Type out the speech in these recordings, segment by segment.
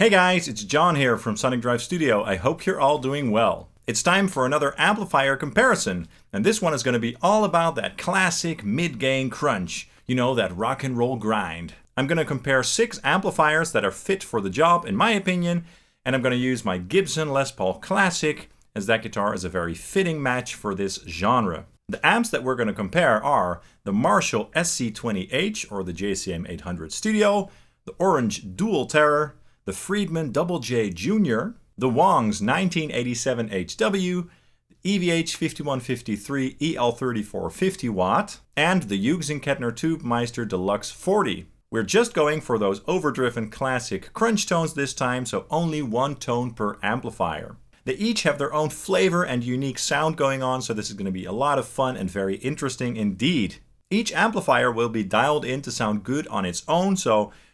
Hey guys, it's John here from Sonic Drive Studio. I hope you're all doing well. It's time for another amplifier comparison, and this one is going to be all about that classic mid-gain crunch. You know, that rock and roll grind. I'm going to compare 6 amplifiers that are fit for the job, in my opinion, and I'm going to use my Gibson Les Paul Classic, as that guitar is a very fitting match for this genre. The amps that we're going to compare are the Marshall SC20H or the JCM 800 Studio, the Orange Dual Terror, the Friedman JJ JR, the Wangs 1987 HW, the EVH 5153 EL34 50 watt, and the Hughes and Kettner Tubemeister Deluxe 40. We're just going for those overdriven classic crunch tones this time, so only one tone per amplifier. They each have their own flavor and unique sound going on, so this is going to be a lot of fun and very interesting indeed. Each amplifier will be dialed in to sound good on its own,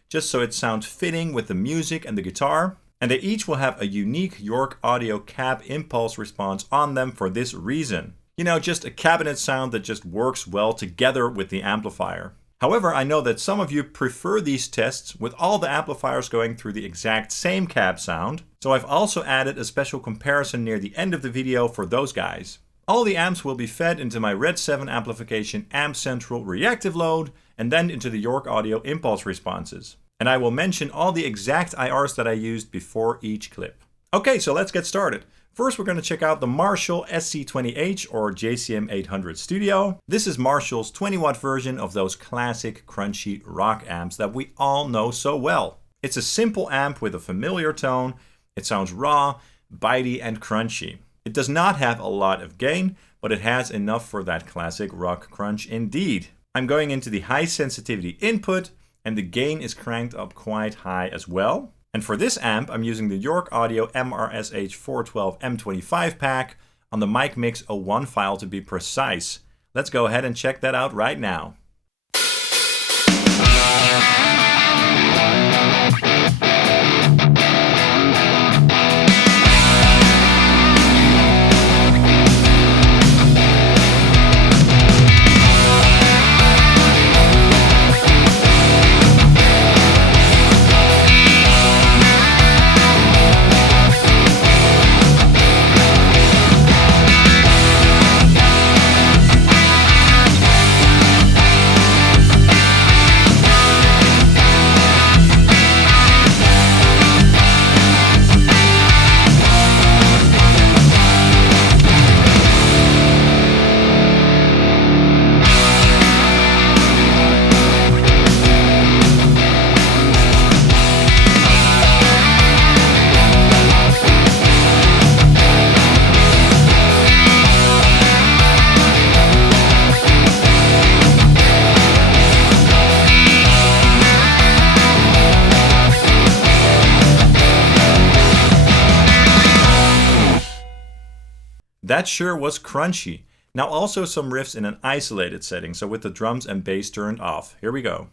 just so it sounds fitting with the music and the guitar. And they each will have a unique York Audio cab impulse response on them for this reason. You know, just a cabinet sound that just works well together with the amplifier. However, I know that some of you prefer these tests with all the amplifiers going through the exact same cab sound. So I've also added a special comparison near the end of the video for those guys. All the amps will be fed into my RedSeven Amplification Amp Central Reactive load and then into the York Audio impulse responses. And I will mention all the exact IRs that I used before each clip. Okay, so let's get started. First, we're going to check out the Marshall SC20H or JCM 800 Studio. This is Marshall's 20-watt version of those classic crunchy rock amps that we all know so well. It's a simple amp with a familiar tone. It sounds raw, bitey, and crunchy. It does not have a lot of gain, but it has enough for that classic rock crunch indeed. I'm going into the high sensitivity input, and the gain is cranked up quite high as well. And for this amp, I'm using the York Audio MRSH 412 M25 pack on the Mic Mix 01 file to be precise. Let's go ahead and check that out right now. That sure was crunchy. Now also some riffs in an isolated setting, so with the drums and bass turned off. Here we go.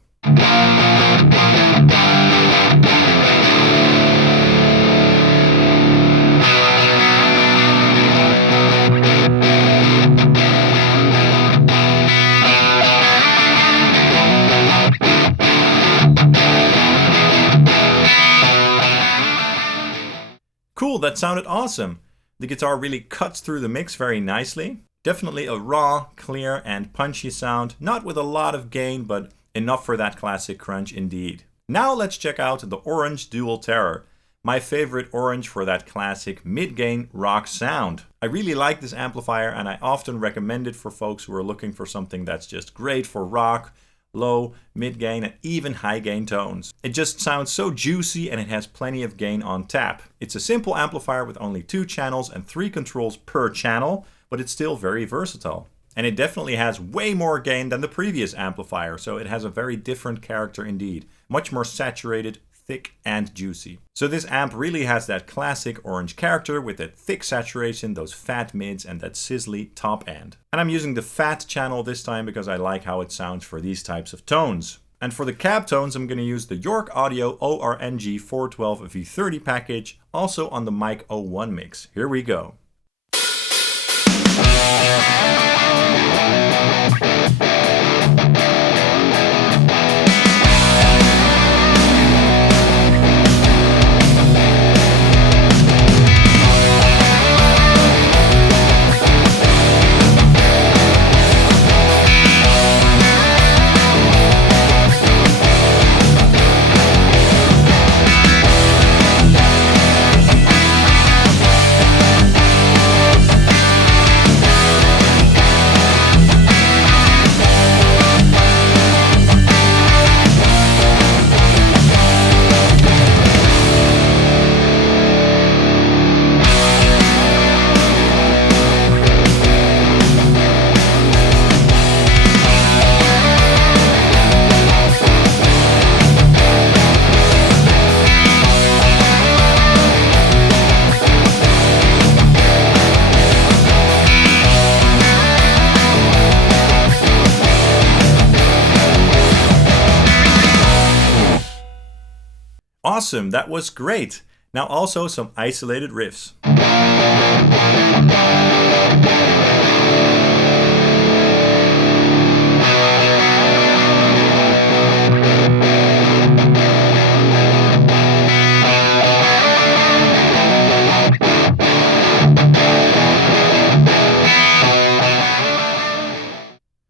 Cool, that sounded awesome. The guitar really cuts through the mix very nicely. Definitely a raw, clear, and punchy sound. Not with a lot of gain, but enough for that classic crunch indeed. Now let's check out the Orange Dual Terror. My favorite orange for that classic mid-gain rock sound. I really like this amplifier and I often recommend it for folks who are looking for something that's just great for rock, low, mid-gain, and even high-gain tones. It just sounds so juicy and it has plenty of gain on tap. It's a simple amplifier with only 2 channels and 3 controls per channel, but it's still very versatile. And it definitely has way more gain than the previous amplifier, so it has a very different character indeed. Much more saturated, thick, and juicy. So this amp really has that classic orange character with that thick saturation, those fat mids, and that sizzly top end. And I'm using the fat channel this time because I like how it sounds for these types of tones. And for the cab tones, I'm going to use the York Audio ORNG 412 V30 package, also on the Mic 01 mix. Here we go. Awesome, that was great. Now also some isolated riffs.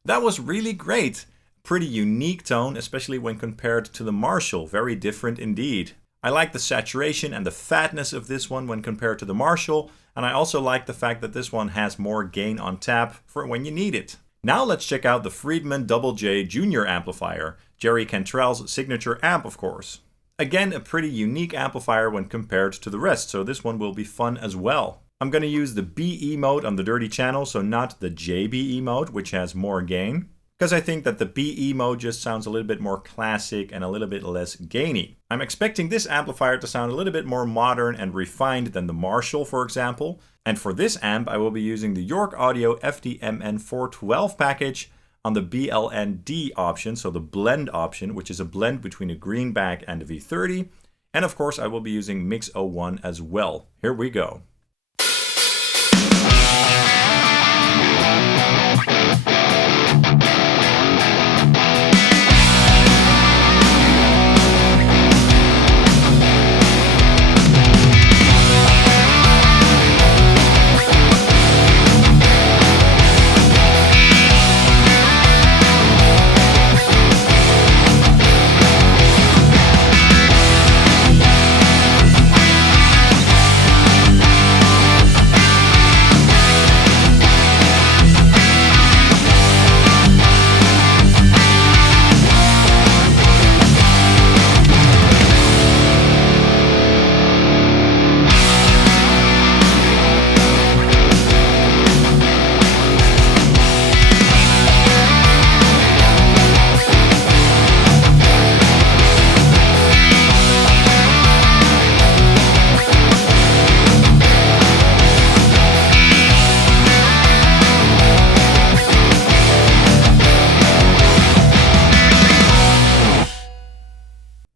That was really great. Pretty unique tone, especially when compared to the Marshall. Very different indeed. I like the saturation and the fatness of this one when compared to the Marshall, and I also like the fact that this one has more gain on tap for when you need it. Now let's check out the Friedman JJ JR amplifier, Jerry Cantrell's signature amp of course. Again, a pretty unique amplifier when compared to the rest, so this one will be fun as well. I'm going to use the BE mode on the dirty channel, so not the JBE mode, which has more gain, because I think that the BE mode just sounds a little bit more classic and a little bit less gainy. I'm expecting this amplifier to sound a little bit more modern and refined than the Marshall, for example. And for this amp, I will be using the York Audio FDMN 412 package on the BLND option, so the blend option, which is a blend between a greenback and a V30. And of course, I will be using Mix 01 as well. Here we go.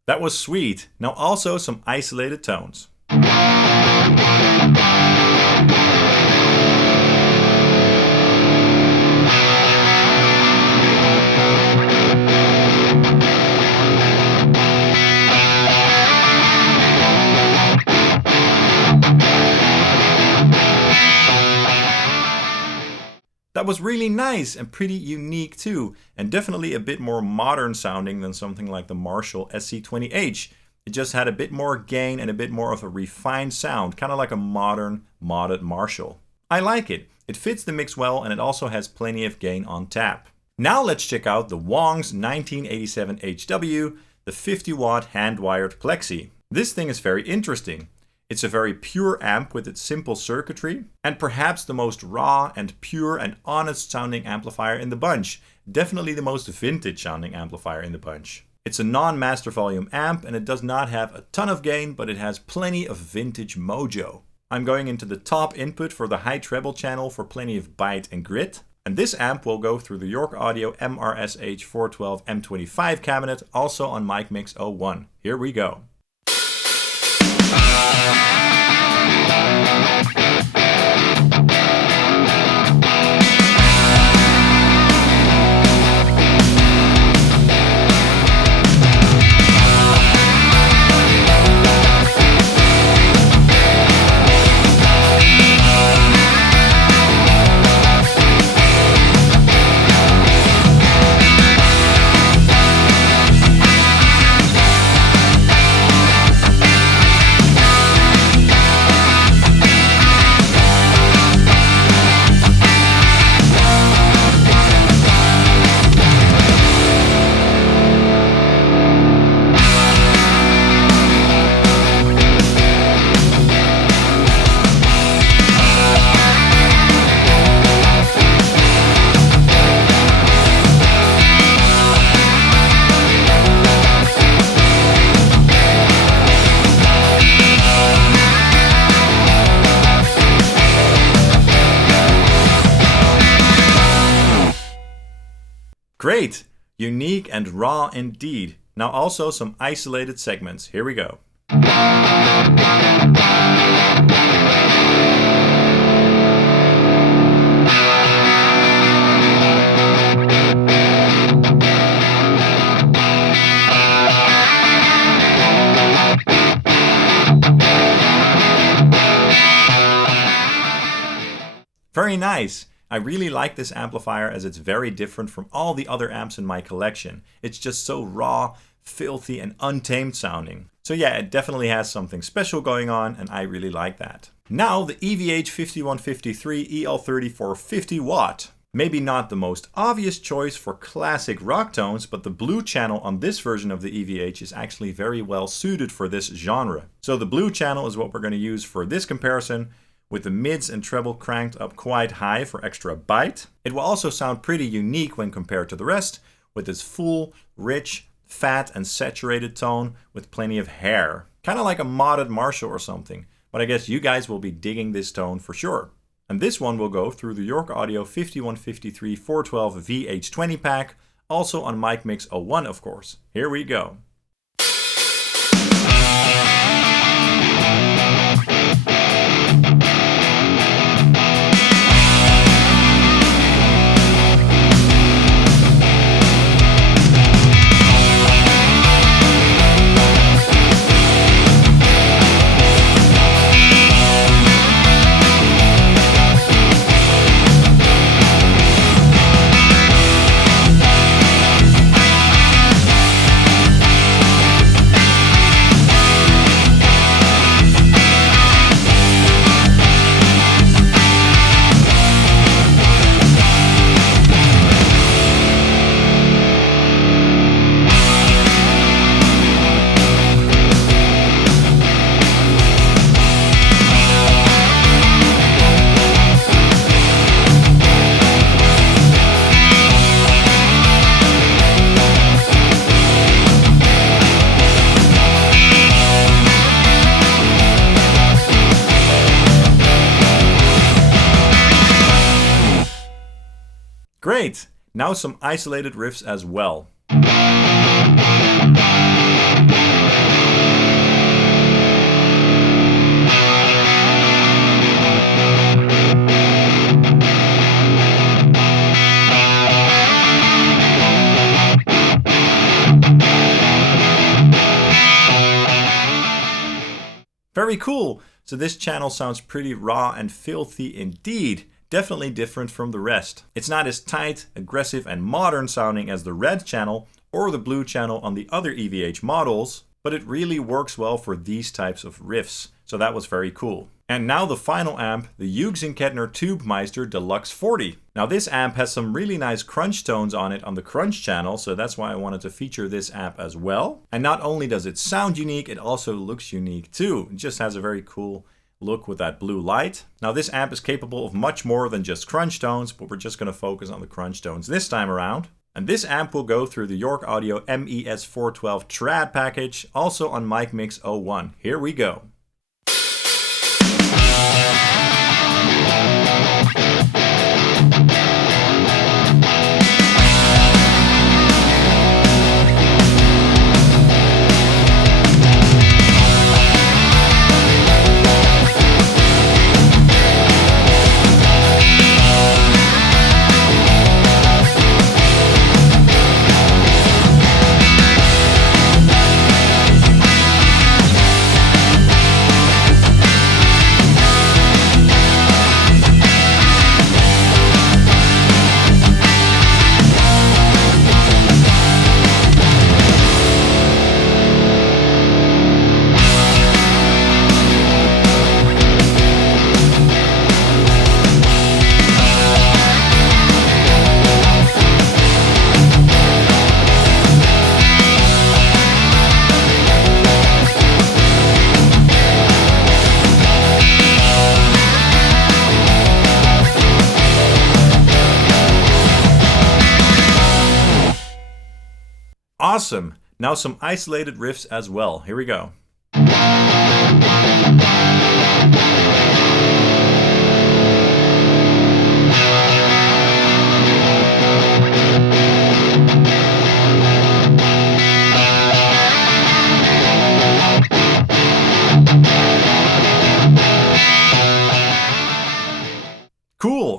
That was sweet. Now also some isolated tones. That was really nice and pretty unique too, and definitely a bit more modern sounding than something like the Marshall SC20H. It just had a bit more gain and a bit more of a refined sound, kind of like a modern modded Marshall. I like it. It fits the mix well and it also has plenty of gain on tap. Now let's check out the Wangs 1987 HW, the 50 watt hand-wired Plexi. This thing is very interesting. It's a very pure amp with its simple circuitry, and perhaps the most raw and pure and honest sounding amplifier in the bunch. Definitely the most vintage sounding amplifier in the bunch. It's a non-master volume amp and it does not have a ton of gain, but it has plenty of vintage mojo. I'm going into the top input for the high treble channel for plenty of bite and grit. And this amp will go through the York Audio MRSH 412 M25 cabinet, also on mic Mix 01. Here we go. Great! Unique and raw indeed. Now also some isolated segments. Here we go. Very nice. I really like this amplifier as it's very different from all the other amps in my collection. It's just so raw, filthy, and untamed sounding. So yeah, it definitely has something special going on, and I really like that. Now the EVH 5153 EL34 50 watt. Maybe not the most obvious choice for classic rock tones, but the blue channel on this version of the EVH is actually very well suited for this genre. So the blue channel is what we're going to use for this comparison, with the mids and treble cranked up quite high for extra bite. It will also sound pretty unique when compared to the rest, with its full, rich, fat and saturated tone with plenty of hair. Kind of like a modded Marshall or something, but I guess you guys will be digging this tone for sure. And this one will go through the York Audio 5153 412 VH20 pack, also on Mic Mix 01 of course. Here we go. Great! Now some isolated riffs as well. Very cool! So this channel sounds pretty raw and filthy indeed. Definitely different from the rest. It's not as tight, aggressive and modern sounding as the red channel or the blue channel on the other EVH models, but it really works well for these types of riffs. So that was very cool. And now the final amp, the Hughes & Kettner Tubemeister Deluxe 40. Now this amp has some really nice crunch tones on it on the crunch channel, so that's why I wanted to feature this amp as well. And not only does it sound unique, it also looks unique too. It just has a very cool look with that blue light. Now this amp is capable of much more than just crunch tones, but we're just going to focus on the crunch tones this time around. And this amp will go through the York Audio MES412 Trad package, also on Mic Mix 01. Here we go. Awesome! Now some isolated riffs as well. Here we go.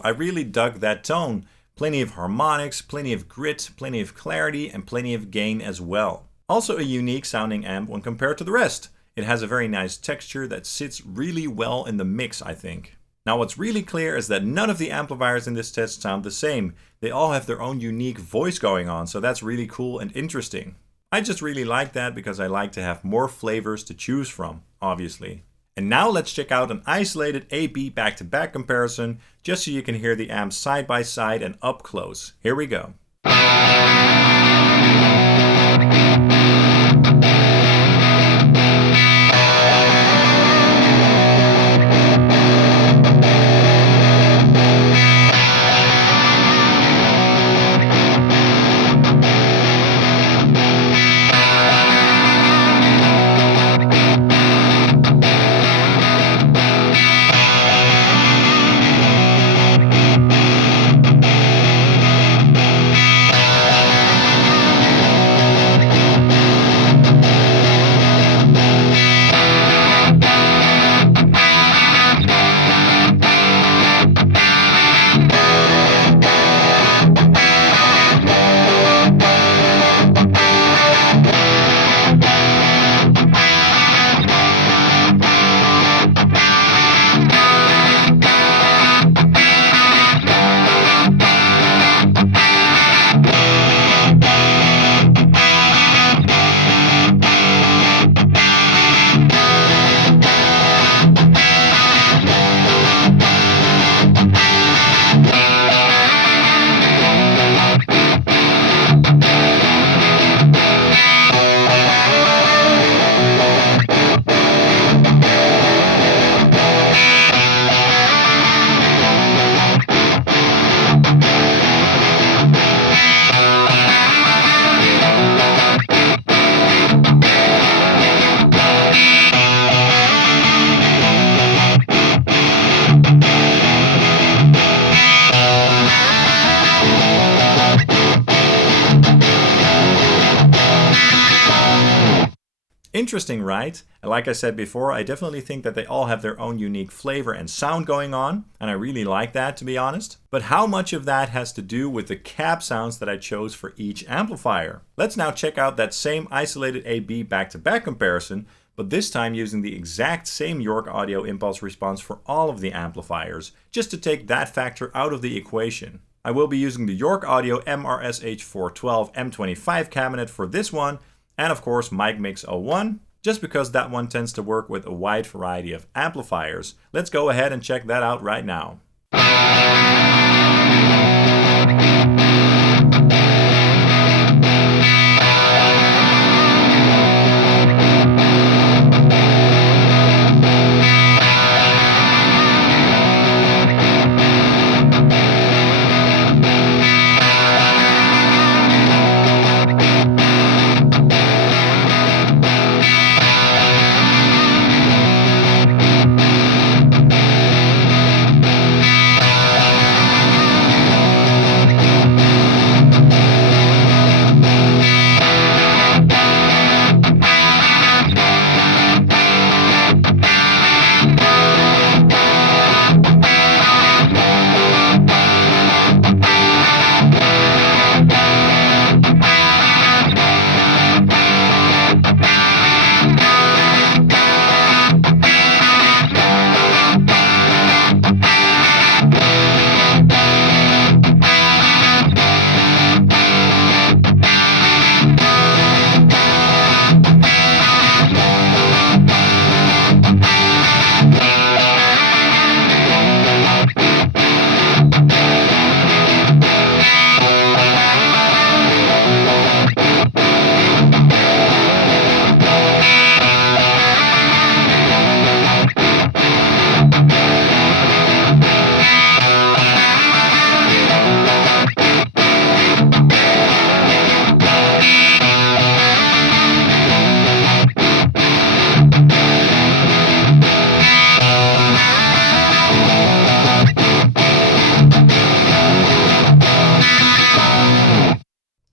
I really dug that tone. Plenty of harmonics, plenty of grit, plenty of clarity, and plenty of gain as well. Also a unique sounding amp when compared to the rest. It has a very nice texture that sits really well in the mix, I think. Now what's really clear is that none of the amplifiers in this test sound the same. They all have their own unique voice going on, so that's really cool and interesting. I just really like that because I like to have more flavors to choose from, obviously. And now let's check out an isolated A-B back-to-back comparison, just so you can hear the amps side by side and up close. Here we go. Interesting, right? And like I said before, I definitely think that they all have their own unique flavor and sound going on, and I really like that, to be honest. But how much of that has to do with the cab sounds that I chose for each amplifier? Let's now check out that same isolated A-B back-to-back comparison, but this time using the exact same York audio impulse response for all of the amplifiers, just to take that factor out of the equation. I will be using the York Audio MRSH412 M25 cabinet for this one, and of course Mic Mix 01, just because that one tends to work with a wide variety of amplifiers. Let's go ahead and check that out right now.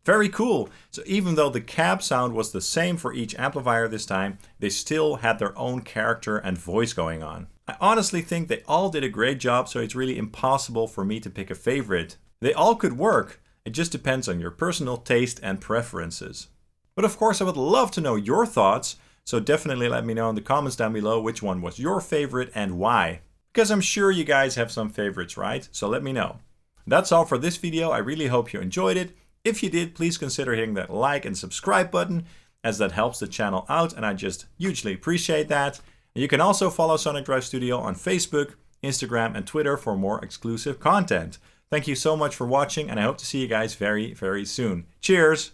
Very cool. So even though the cab sound was the same for each amplifier this time, they still had their own character and voice going on. I I honestly think they all did a great job, so it's really impossible for me to pick a favorite. They all could work, it just depends on your personal taste and preferences. But of course I would love to know your thoughts, so definitely let me know in the comments down below which one was your favorite and why. Because I'm sure you guys have some favorites, right? So let me know. That's all for this video. I really hope you enjoyed it. If you did, please consider hitting that like and subscribe button, as that helps the channel out and I just hugely appreciate that. And you can also follow Sonic Drive Studio on Facebook, Instagram and Twitter for more exclusive content. Thank you so much for watching and I hope to see you guys very, very soon. Cheers!